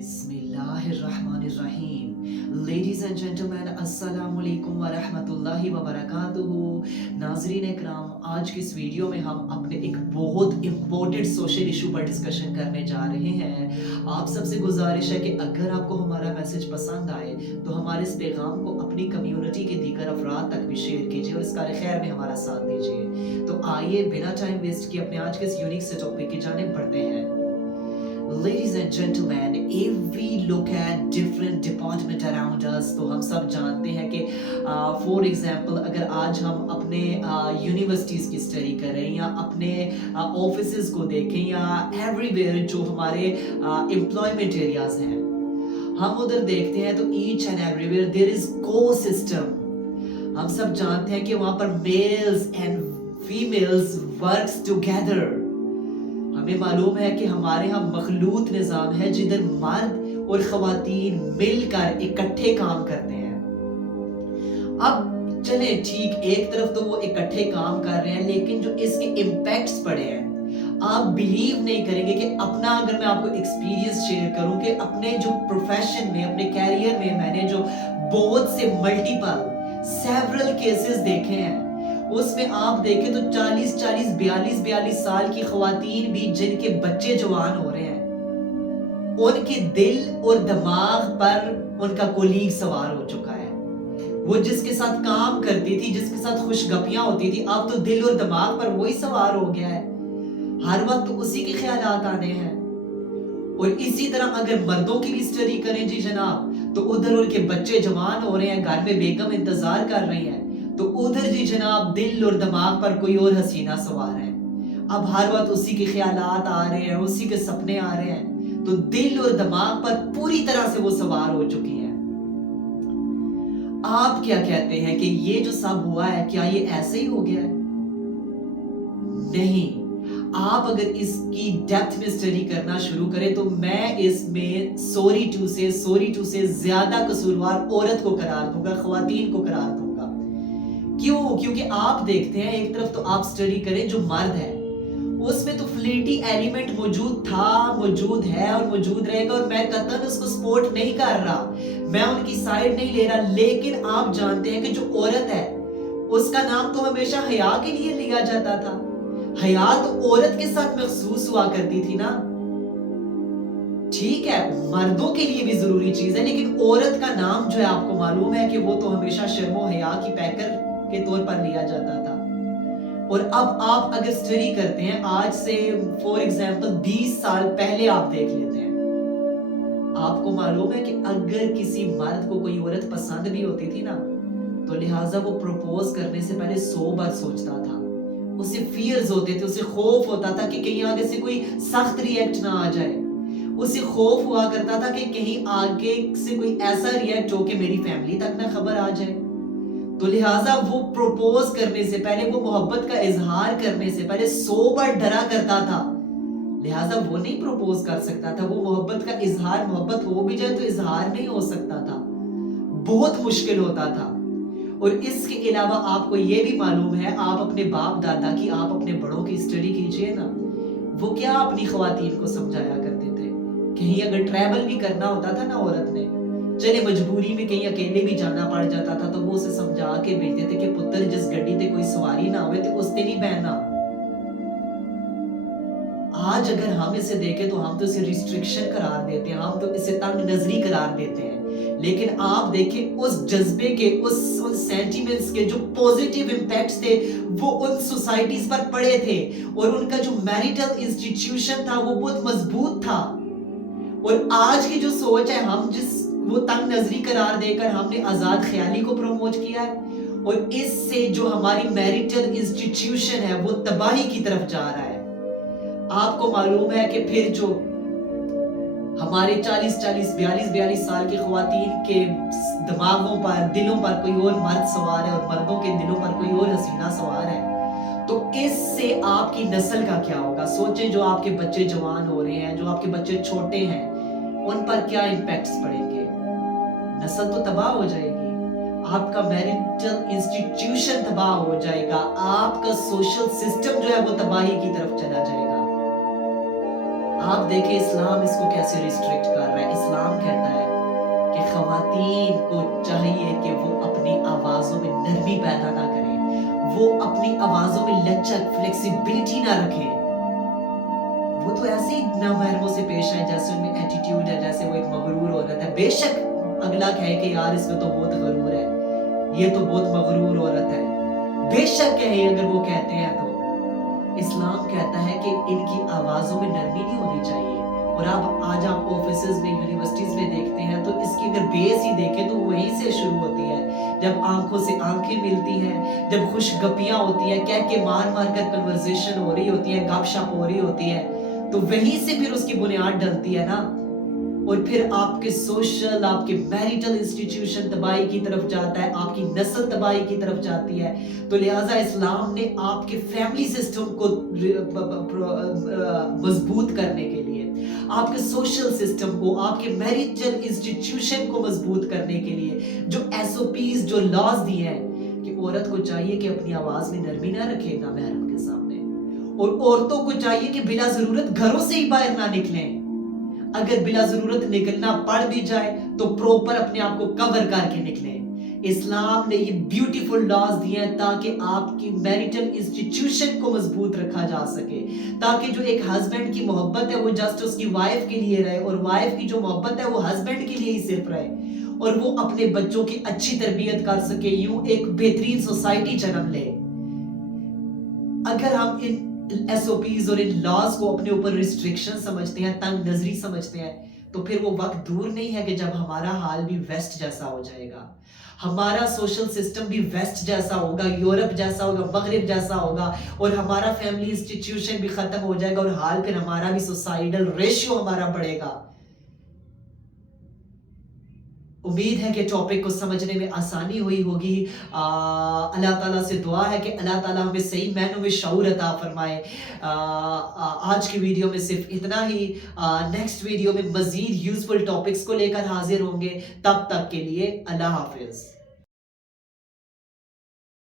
बिस्मिल्लाहिर्रहमानिर्रहीम। Ladies and gentleman, अस्सलामुअलैकुम वरहमतुल्लाहि वबरकातुहू। नाज़रीन इकराम, आज की इस वीडियो में हम अपने एक बहुत इम्पोर्टेंट सोशल इशू पर डिस्कशन करने जा रहे हैं। आप सबसे गुजारिश है कि अगर आपको हमारा मैसेज पसंद आए तो हमारे इस पैगाम को अपनी कम्युनिटी के दीगर अफराद तक भी शेयर कीजिए और इस कार खैर में हमारा साथ दीजिए। तो आइए बिना टाइम वेस्ट किए अपने आज के इस यूनिक से टॉपिक की जानिब बढ़ते हैं। Ladies and gentlemen, if we look at different department around us, तो हम सब जानते हैं कि फॉर एग्जांपल अगर आज हम अपने यूनिवर्सिटीज़ की स्टडी करें या अपने ऑफिसेज को देखें या एवरीवेयर जो हमारे एम्प्लॉयमेंट एरियाज हैं, हम उधर देखते हैं तो each and everywhere there is को सिस्टम। हम सब जानते हैं कि वहाँ पर males and females works together. हमें मालूम है कि हमारे यहाँ मखलूत निज़ाम है जिधर मर्द और ख़वातीन मिलकर इकट्ठे काम करते हैं। अब चले ठीक, एक तरफ तो वो इकट्ठे काम कर रहे हैं, लेकिन जो इसके इम्पैक्ट्स पड़े हैं आप बिलीव नहीं करेंगे कि अपना अगर मैं आपको एक्सपीरियंस शेयर करूं कि अपने जो प्रोफेशन में, अपने कैरियर में मैंने जो बहुत से मल्टीपल सेवरल केसेस देखे हैं, उसमें आप देखें तो 40-40, 42-42 साल की ख्वातीन भी जिनके बच्चे जवान हो रहे हैं, उनके दिल और दिमाग पर उनका कोलीग सवार हो चुका है। वो जिसके साथ काम करती थी, जिसके साथ खुशगपियां होती थी, अब तो दिल और दिमाग पर वही सवार हो गया है। हर वक्त उसी के ख्यालात आने हैं। और इसी तरह अगर मर्दों की भी स्टडी करें जी जनाब, तो उधर उनके बच्चे जवान हो रहे हैं, घर में बेगम इंतजार कर रही हैं, तो उधर जी जनाब दिल और दिमाग पर कोई और हसीना सवार है। अब हर वक्त उसी के ख्यालात आ रहे हैं, उसी के सपने आ रहे हैं, तो दिल और दिमाग पर पूरी तरह से वो सवार हो चुकी हैं। आप क्या कहते हैं कि ये जो सब हुआ है, क्या ये ऐसे ही हो गया है? नहीं, आप अगर इसकी डेप्थ में स्टडी करना शुरू करें तो मैं इसमें सॉरी टू से ज्यादा कसूरवार औरत को करार दूंगा, ख्वातीन को करार दूंगा। क्यों? क्योंकि आप देखते हैं, एक तरफ तो आप स्टडी करें जो मर्द है, उसमें तो फ्लेटी एलिमेंट मौजूद था, मौजूद है और मौजूद रहेगा, और मैं कतन उसको सपोर्ट नहीं कर रहा, मैं उनकी साइड नहीं ले रहा। लेकिन आप जानते हैं कि जो औरत है उसका नाम तो हमेशा हया के लिए लिया जाता था। हया तो औरत के साथ महसूस हुआ करती थी ना। ठीक है, मर्दों के लिए भी जरूरी चीज है, लेकिन औरत का नाम जो है आपको मालूम है कि वो तो हमेशा शर्मो हया की पैकर के तौर पर लिया जाता था। और अब आप अगर स्टडी करते हैं, आज से फॉर एग्जांपल 20 साल पहले आप देख लेते हैं, आपको मालूम है कि अगर किसी मर्द को कोई औरत पसंद भी होती थी ना, तो लिहाजा वो प्रपोज करने से पहले 100 बार सोचता था। उसे फियर्स होते थे, उसे खौफ होता था कि कहीं आगे से कोई सख्त रिएक्ट ना आ जाए। उसे खौफ हुआ करता था कि कहीं आगे से कोई ऐसा रिएक्ट हो कि मेरी फैमिली तक ना खबर आ जाए। तो लिहाजा वो प्रपोज करने से पहले, वो मोहब्बत का इजहार करने से पहले 100 बार डरा करता था। लिहाजा वो नहीं प्रपोज कर सकता था, वो मोहब्बत का इजहार, मोहब्बत हो भी जाए तो इजहार नहीं हो सकता था, बहुत मुश्किल होता था। और इसके अलावा आपको ये भी मालूम है, आप अपने बाप दादा की, आप अपने बड़ों की स्टडी कीजिए ना, वो क्या अपनी ख्वातीन को समझाया करते थे। कहीं अगर ट्रैवल भी करना होता था ना औरत ने, चले मजबूरी में कहीं अकेले भी जाना पड़ जाता था, तो वो उसे समझा के भेजते थे कि पुत्र जिस गड्डी ते कोई सवारी ना हुए तो उस ते नहीं बहना। आज अगर हम इसे देखें तो हम तो इसे रिस्ट्रिक्शन करार देते हैं, हम तो इसे तंग नजरी करार देते हैं। लेकिन आप देखें उस जज्बे के, उन सेंटिमेंट्स के जो पॉजिटिव इम्पैक्ट्स थे, वो उन सोसाइटीज पर पड़े थे, और उनका जो मैरिटल इंस्टीट्यूशन था वो बहुत मजबूत था। और आज की जो सोच है, हम जिस वो तंग नजरी करार देकर हमने आजाद ख्याली को प्रमोट किया है, और इससे जो हमारी मैरिटल इंस्टीट्यूशन है वो तबाही की तरफ जा रहा है। आपको मालूम है कि फिर जो हमारे 40-40, 42-42 साल की ख्वातीन के दिमागों पर, दिलों पर कोई और मर्द सवार है, और मर्दों के दिलों पर कोई और हसीना सवार है, तो इससे आपकी नस्ल का क्या होगा? सोचें, जो आपके बच्चे जवान हो रहे हैं, जो आपके बच्चे छोटे हैं, उन पर क्या इम्पैक्ट्स पड़ेंगे? नस्ल तो तबाह हो जाएगी, आपका मैरिटल इंस्टीट्यूशन तबाह हो जाएगा, आपका सोशल सिस्टम जो है वो तबाही की तरफ चला जाएगा। आप देखें इस्लाम इसको कैसे रिस्ट्रिक्ट कर रहा है। इस्लाम ख़वातीन को चाहिए कि वो अपनी आवाज़ों में नरमी पैदा ना करें, वो अपनी आवाज़ों में लचक, फ्लेक्सिबिलिटी ना रखें। वो तो ऐसे ही नामहरमों से पेश आए जैसे उनमें एटीट्यूड है, जैसे वो एक मगरूर औरत है। बेशक अगला कहे कि यार इसमें तो बहुत गरूर है, ये तो बहुत मगरूर औरत है, बेशक कहे अगर वो कहते हैं तो। इस्लाम कहता है कि इनकी आवाज़ों में नरमी नहीं होनी चाहिए। और आप आज आप ऑफिसेज में, यूनिवर्सिटीज में देखते हैं तो इसकी अगर बेस ही देखें तो वहीं से शुरू होती है, जब आंखों से आंखें मिलती हैं, जब खुशगपियाँ होती हैं, कह के मार मार कर कन्वर्सेशन हो रही होती है, गपशप हो रही होती है, तो वहीं से फिर उसकी बुनियाद डलती है ना। और फिर आपके सोशल, आपके मैरिटल इंस्टीट्यूशन तबाही की तरफ जाता है, आपकी नस्ल तबाही की तरफ जाती है। तो लिहाजा इस्लाम ने आपके फैमिली सिस्टम को मजबूत करने के लिए, आपके सोशल सिस्टम को, आपके मैरिटल इंस्टीट्यूशन को मजबूत करने के लिए जो एसओपीज, जो लॉज दिए हैं कि औरत को चाहिए कि अपनी आवाज में नरमी ना रखे ना महरम के सामने, और औरतों को चाहिए कि बिला जरूरत घरों से ही बाहर ना निकलें। अगर बिला जरूरत निकलना पड़ भी जाए तो प्रॉपर अपने आप को कवर करके निकलें। इस्लाम ने ये ब्यूटीफुल लॉज दिए हैं ताकि आपकी मैरिटल इंस्टीट्यूशन को मजबूत रखा जा सके, ताकि जो एक हस्बैंड की मोहब्बत है वो जस्ट उसकी वाइफ के लिए रहे, और वाइफ की जो मोहब्बत है वो हस्बैंड के लिए ही सिर्फ रहे, और वो अपने बच्चों की अच्छी तरबियत कर सके, यूं एक बेहतरीन सोसाइटी जन्म ले। अगर हम इन एसओपीज और इन लॉज को अपने ऊपर रिस्ट्रिक्शन समझते हैं, तंग नजरी समझते हैं, तो फिर वो वक्त दूर नहीं है कि जब हमारा हाल भी वेस्ट जैसा हो जाएगा, हमारा सोशल सिस्टम भी वेस्ट जैसा होगा, यूरोप जैसा होगा, मगरिब जैसा होगा, और हमारा फैमिली इंस्टीट्यूशन भी खत्म हो जाएगा, और हाल फिर हमारा भी सोसाइटल रेशियो हमारा बढ़ेगा। उम्मीद है कि टॉपिक को समझने में आसानी हुई होगी। अल्लाह ताला से दुआ है कि अल्लाह ताला हमें सही मायनों में शऊर अता फरमाए। आज की वीडियो में सिर्फ इतना ही। नेक्स्ट वीडियो में मजीद यूजफुल टॉपिक्स को लेकर हाजिर होंगे। तब तक के लिए अल्लाह हाफिज।